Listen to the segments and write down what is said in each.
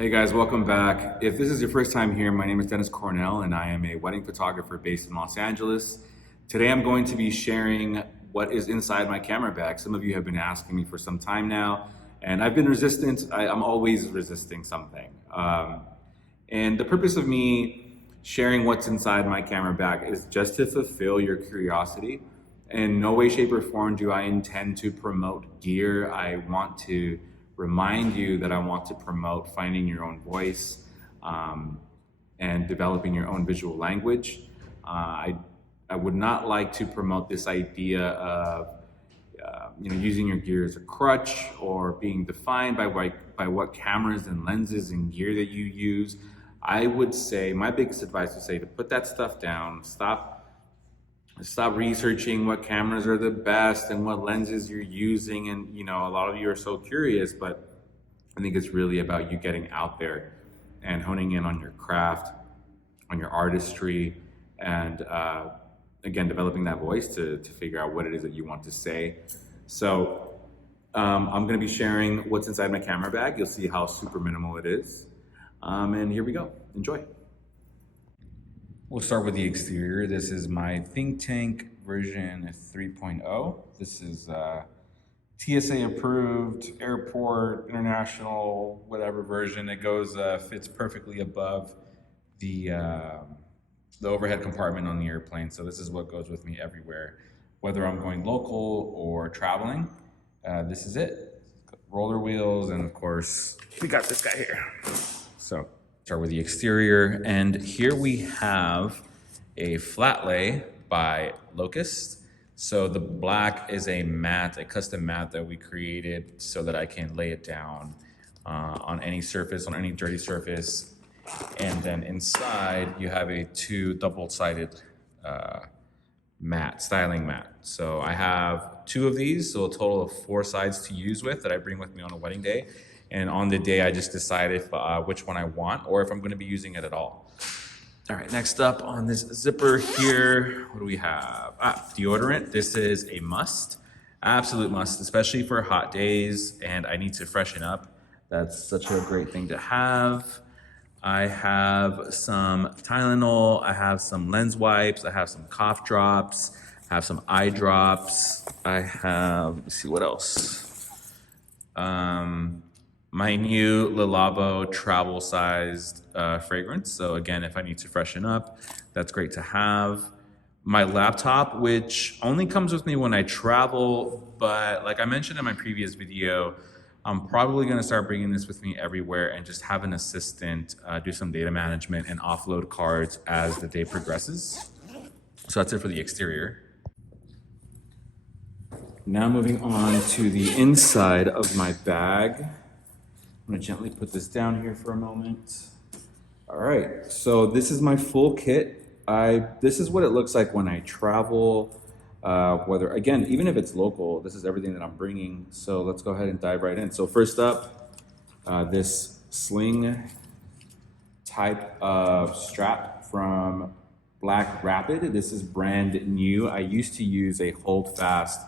Hey guys, welcome back. If this is your first time here, my name is Dennis Coronel and I am a wedding photographer based in Los Angeles. Today I'm going to be sharing what is inside my camera bag. Some of you have been asking me for some time now, and I've been resistant. I'm always resisting something. And the purpose of me sharing what's inside my camera bag is just to fulfill your curiosity. In no way, shape, or form do I intend to promote gear. I want to remind you that I want to promote finding your own voice and developing your own visual language. I would not like to promote this idea of using your gear as a crutch or being defined by what cameras and lenses and gear that you use. I would say, my biggest advice would say to put that stuff down, stop researching what cameras are the best and what lenses you're using. And a lot of you are so curious, but I think it's really about you getting out there and honing in on your craft, on your artistry, and again, developing that voice to figure out what it is that you want to say. So I'm gonna be sharing what's inside my camera bag. You'll see how super minimal it is. And here we go, enjoy. We'll start with the exterior. This is my Think Tank version 3.0. This is TSA approved, airport, international, whatever version. It goes, fits perfectly above the overhead compartment on the airplane. So this is what goes with me everywhere, whether I'm going local or traveling. This is it. Roller wheels, and of course, we got this guy here. So start with the exterior, and here we have a flat lay by Locust. So the black is a matte, a custom matte that we created so that I can lay it down on any surface, on any dirty surface. And then inside you have a two double-sided matte, styling matte. So I have two of these, so a total of 4 sides to use with that I bring with me on a wedding day. And on the day, I just decide which one I want or if I'm going to be using it at all. All right, next up on this zipper here, what do we have? Deodorant. This is a must, absolute must, especially for hot days and I need to freshen up. That's such a great thing to have. I have some Tylenol, I have some lens wipes, I have some cough drops, I have some eye drops, I have, let me see what else. My new Le Labo travel-sized fragrance. So again, if I need to freshen up, that's great to have. My laptop, which only comes with me when I travel, but like I mentioned in my previous video, I'm probably gonna start bringing this with me everywhere and just have an assistant do some data management and offload cards as the day progresses. So that's it for the exterior. Now moving on to the inside of my bag. I'm gonna gently put this down here for a moment. All right, so this is my full kit. This is what it looks like when I travel, again, even if it's local, this is everything that I'm bringing. So let's go ahead and dive right in. So first up, this Sling type of strap from BlackRapid. This is brand new. I used to use a hold fast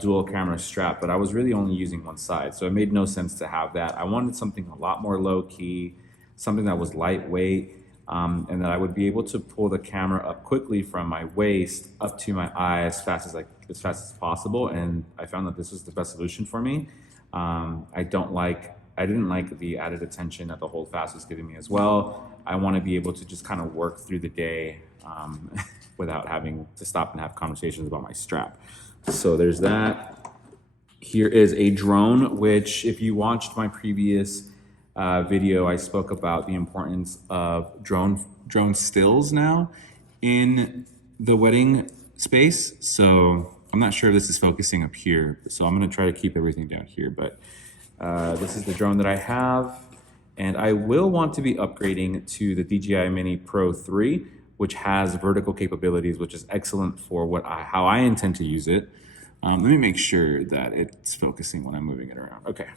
dual camera strap, but I was really only using one side, so it made no sense to have that. I wanted something a lot more low key, something that was lightweight, and that I would be able to pull the camera up quickly from my waist up to my eye as fast as possible. And I found that this was the best solution for me. I didn't like the added attention that the hold fast was giving me as well. I want to be able to just kind of work through the day without having to stop and have conversations about my strap. So there's that. Here is a drone, which if you watched my previous video, I spoke about the importance of drone stills now in the wedding space. So I'm not sure if this is focusing up here, so I'm gonna try to keep everything down here, but this is the drone that I have, and I will want to be upgrading to the DJI Mini Pro 3, which has vertical capabilities, which is excellent for how I intend to use it. Let me make sure that it's focusing when I'm moving it around. Okay,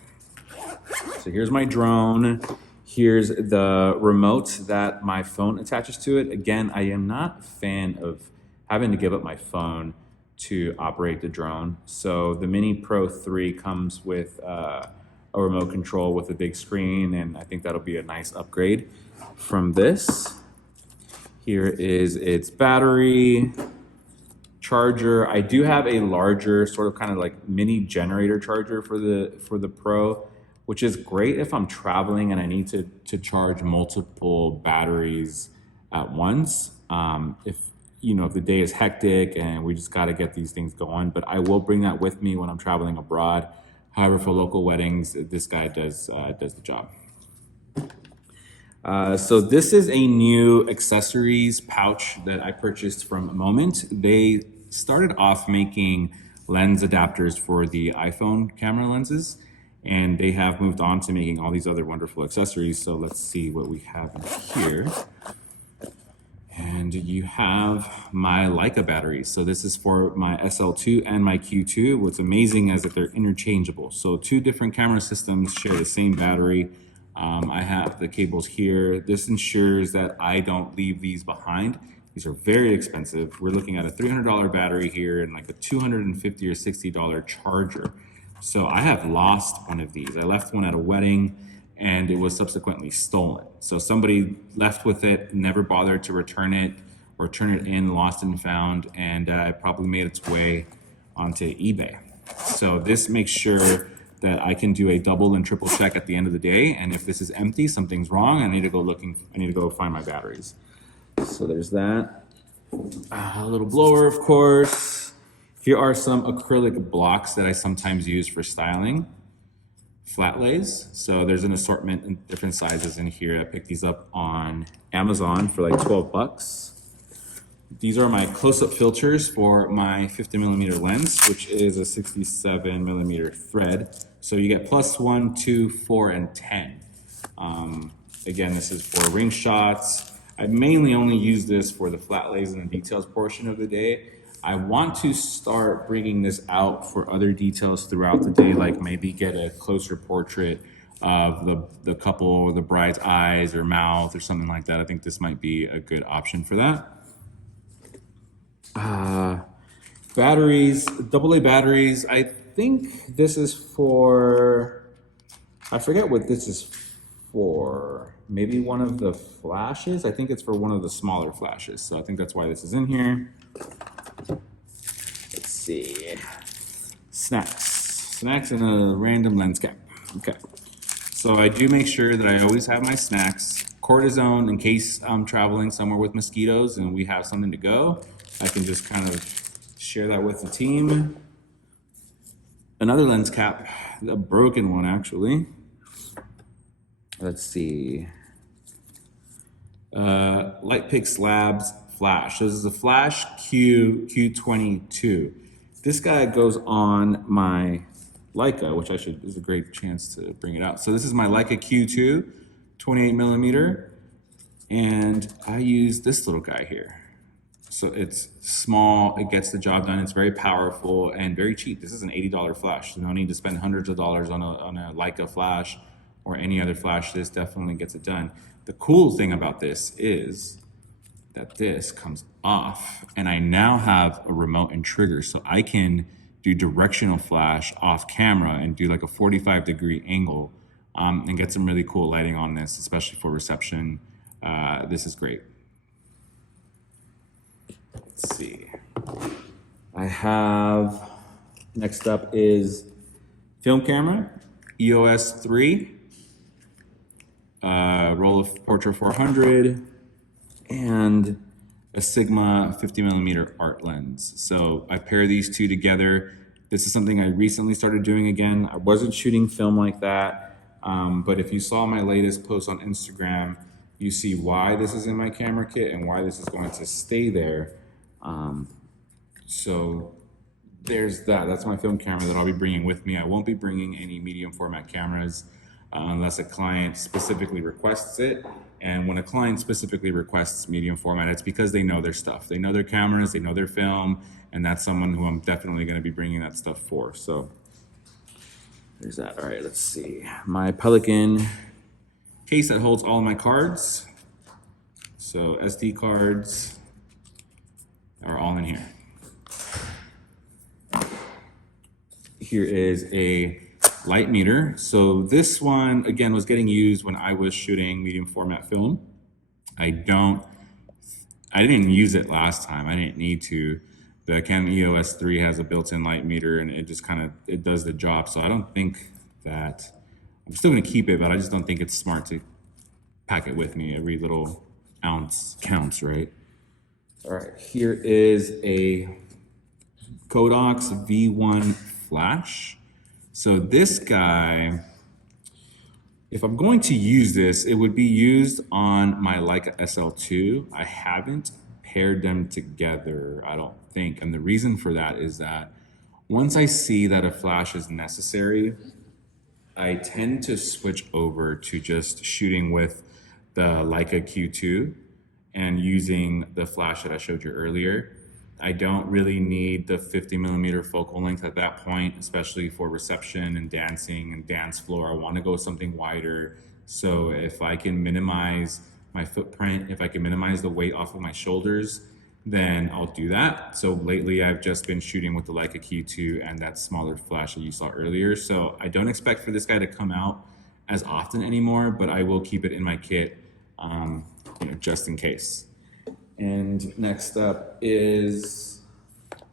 so here's my drone. Here's the remote that my phone attaches to it. Again, I am not a fan of having to give up my phone to operate the drone. So the Mini Pro 3 comes with a remote control with a big screen, and I think that'll be a nice upgrade from this. Here is its battery, charger. I do have a larger sort of kind of like mini generator charger for the Pro, which is great if I'm traveling and I need to charge multiple batteries at once. If the day is hectic and we just got to get these things going, but I will bring that with me when I'm traveling abroad. However, for local weddings, this guy does the job. So this is a new accessories pouch that I purchased from Moment. They started off making lens adapters for the iPhone camera lenses, and they have moved on to making all these other wonderful accessories. So let's see what we have in here. And you have my Leica batteries. So this is for my SL2 and my Q2. What's amazing is that they're interchangeable. So two different camera systems share the same battery. I have the cables here. This ensures that I don't leave these behind. These are very expensive. We're looking at a $300 battery here and like a $250 or $60 charger. So I have lost one of these. I left one at a wedding and it was subsequently stolen. So somebody left with it, never bothered to return it or turn it in, lost and found, and it probably made its way onto eBay. So this makes sure that I can do a double and triple check at the end of the day. And if this is empty, something's wrong. I need to go find my batteries. So there's that. A little blower, of course. Here are some acrylic blocks that I sometimes use for styling. Flat lays. So there's an assortment in different sizes in here. I picked these up on Amazon for like 12 bucks. These are my close-up filters for my 50mm lens, which is a 67mm thread. So you get +1, 2, 4, and 10. Again, this is for ring shots. I mainly only use this for the flat lays and the details portion of the day. I want to start bringing this out for other details throughout the day, like maybe get a closer portrait of the couple or the bride's eyes or mouth or something like that. I think this might be a good option for that. Batteries, AA batteries. I think this is for, I forget what this is for. Maybe one of the flashes. I think it's for one of the smaller flashes. So I think that's why this is in here. Let's see. Snacks and a random lens cap. Okay. So I do make sure that I always have my snacks. Cortisone in case I'm traveling somewhere with mosquitoes and we have something to go. I can just kind of share that with the team. Another lens cap, a broken one actually. Let's see. Lightpix Labs flash. This is a flash Q22. This guy goes on my Leica, which is a great chance to bring it out. So this is my Leica Q2, 28mm, and I use this little guy here. So it's small, it gets the job done, it's very powerful and very cheap. This is an $80 flash. No need to spend hundreds of dollars on a Leica flash or any other flash. This definitely gets it done. The cool thing about this is that this comes off and I now have a remote and trigger, so I can do directional flash off camera and do like a 45-degree angle and get some really cool lighting on this, especially for reception. This is great. Let's see. I have, next up is film camera, EOS 3, roll of Portra 400, and a Sigma 50mm art lens. So I pair these two together. This is something I recently started doing again. I wasn't shooting film like that, but if you saw my latest post on Instagram, you see why this is in my camera kit and why this is going to stay there. So there's that. That's my film camera that I'll be bringing with me. I won't be bringing any medium format cameras unless a client specifically requests it. And when a client specifically requests medium format, it's because they know their stuff. They know their cameras, they know their film, and that's someone who I'm definitely going to be bringing that stuff for. So there's that. All right, let's see. My Pelican case that holds all of my cards. So SD cards are all in here. Here is a light meter. So this one, again, was getting used when I was shooting medium format film. I didn't use it last time. I didn't need to. The Canon EOS 3 has a built-in light meter, and it just it does the job. So I don't think that, I'm still gonna keep it, but I just don't think it's smart to pack it with me. Every little ounce counts, right? All right, here is a Kodak's V1 flash. So this guy, if I'm going to use this, it would be used on my Leica SL2. I haven't paired them together, I don't think. And the reason for that is that once I see that a flash is necessary, I tend to switch over to just shooting with the Leica Q2 and using the flash that I showed you earlier. I don't really need the 50mm focal length at that point, especially for reception and dancing and dance floor. I want to go something wider. So if I can minimize my footprint, if I can minimize the weight off of my shoulders, then I'll do that. So lately I've just been shooting with the Leica Q2 and that smaller flash that you saw earlier. So I don't expect for this guy to come out as often anymore, but I will keep it in my kit, just in case. And next up is,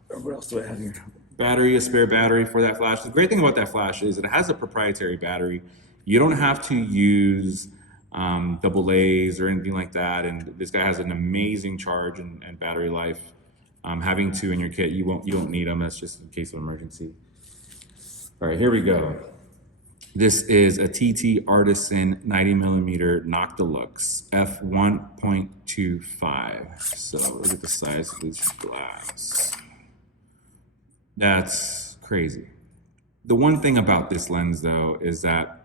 what else do I have here? Battery, a spare battery for that flash. The great thing about that flash is it has a proprietary battery. You don't have to use double A's or anything like that. And this guy has an amazing charge and battery life. Having two in your kit, you don't need them. That's just in case of emergency. All right, here we go. This is a TTartisan 90mm Noctilux f1.25. So look at the size of this glass. That's crazy. The one thing about this lens though is that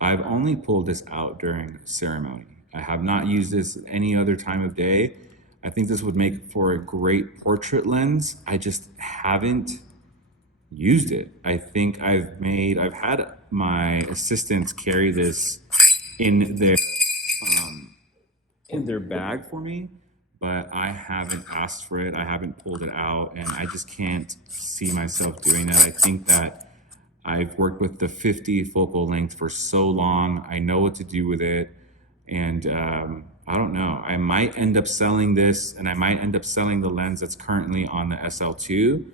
I've only pulled this out during ceremony. I have not used this any other time of day. I think this would make for a great portrait lens. I just haven't used it. I think I've had my assistants carry this in their bag for me, but I haven't asked for it. I haven't pulled it out, and I just can't see myself doing that. I think that I've worked with the 50 focal length for so long. I know what to do with it, and I don't know. I might end up selling this, and I might end up selling the lens that's currently on the SL2,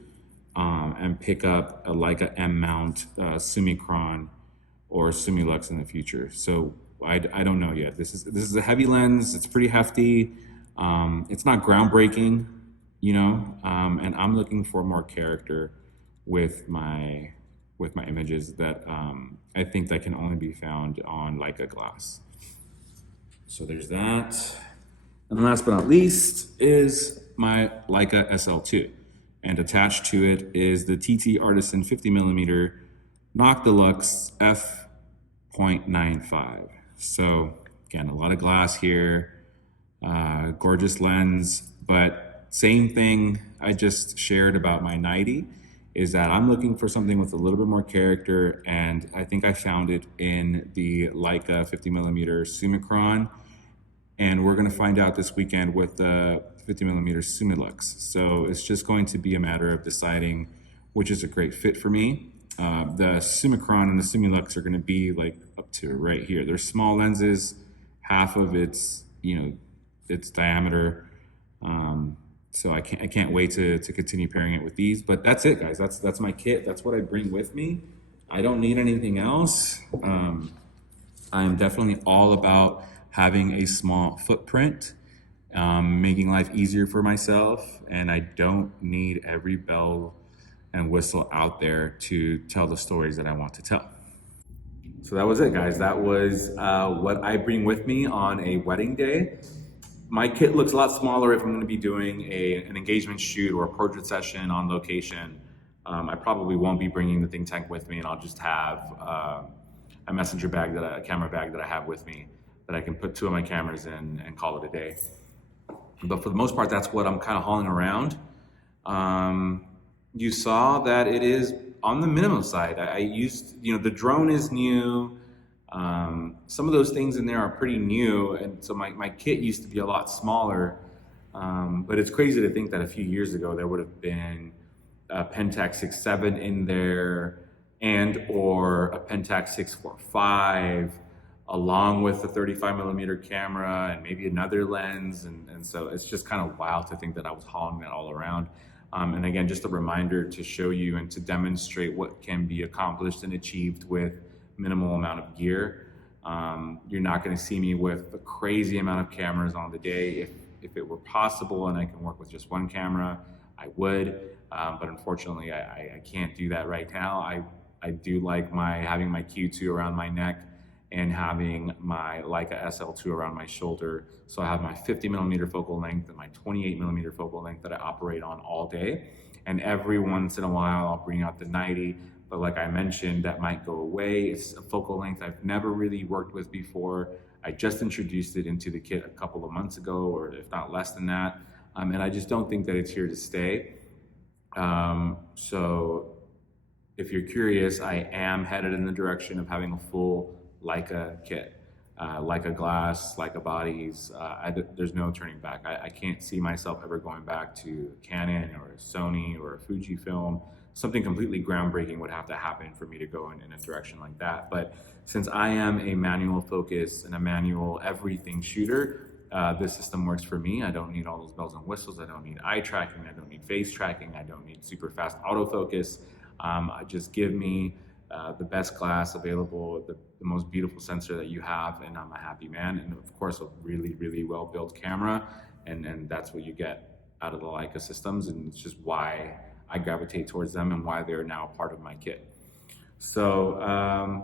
and pick up a Leica M mount, Summicron or Summilux in the future. So I don't know yet. This is a heavy lens. It's pretty hefty. It's not groundbreaking, and I'm looking for more character with my images that I think that can only be found on Leica glass. So there's that. And last but not least is my Leica SL2. And attached to it is the TTartisan 50mm Noctilux f.95. So again, a lot of glass here, gorgeous lens, but same thing I just shared about my 90 is that I'm looking for something with a little bit more character, and I think I found it in the Leica 50mm Summicron, and we're gonna find out this weekend with the 50mm Summilux. So it's just going to be a matter of deciding which is a great fit for me. The Summicron and the Summilux are going to be like up to right here. They're small lenses, half of its diameter. So I can't wait to continue pairing it with these. But that's it, guys. That's my kit. That's what I bring with me. I don't need anything else. I'm definitely all about having a small footprint, making life easier for myself, and I don't need every bell and whistle out there to tell the stories that I want to tell. So that was it, guys. That was what I bring with me on a wedding day. My kit looks a lot smaller if I'm going to be doing an engagement shoot or a portrait session on location. I probably won't be bringing the think tank with me, and I'll just have a messenger bag, a camera bag that I have with me that I can put two of my cameras in and call it a day. But for the most part, that's what I'm kind of hauling around. You saw that it is on the minimal side. I used, the drone is new. Some of those things in there are pretty new. And so my kit used to be a lot smaller. But it's crazy to think that a few years ago, there would have been a Pentax 6.7 in there and or a Pentax 645, along with a 35mm camera and maybe another lens. And so it's just kind of wild to think that I was hauling that all around. And again, just a reminder to show you and to demonstrate what can be accomplished and achieved with minimal amount of gear. You're not going to see me with a crazy amount of cameras on the day. If it were possible and I can work with just one camera, I would. But unfortunately, I can't do that right now. I do like having my Q2 around my neck and having my Leica SL2 around my shoulder. So I have my 50mm focal length and my 28mm focal length that I operate on all day. And every once in a while, I'll bring out the 90. But like I mentioned, that might go away. It's a focal length I've never really worked with before. I just introduced it into the kit a couple of months ago, or if not less than that. And I just don't think that it's here to stay. So if you're curious, I am headed in the direction of having a full Leica kit. Leica glass, Leica bodies, there's no turning back. I can't see myself ever going back to Canon or Sony or Fujifilm. Something completely groundbreaking would have to happen for me to go in a direction like that. But since I am a manual focus and a manual everything shooter, this system works for me. I don't need all those bells and whistles. I don't need eye tracking. I don't need face tracking. I don't need super fast autofocus. Just give me the best glass available, the most beautiful sensor that you have, and I'm a happy man. And of course, a really, really well-built camera. And that's what you get out of the Leica systems. And it's just why I gravitate towards them and why they're now part of my kit. So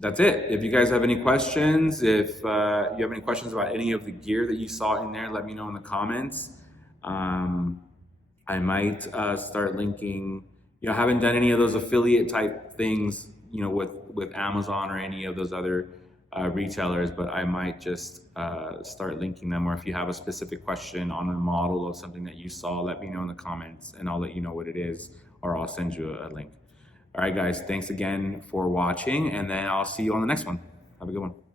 that's it. If you guys have any questions, if you have any questions about any of the gear that you saw in there, let me know in the comments. I might start linking, I haven't done any of those affiliate type things, with Amazon or any of those other retailers, but I might just start linking them. Or if you have a specific question on a model of something that you saw, let me know in the comments and I'll let you know what it is, or I'll send you a link. All right, guys, thanks again for watching, and then I'll see you on the next one. Have a good one.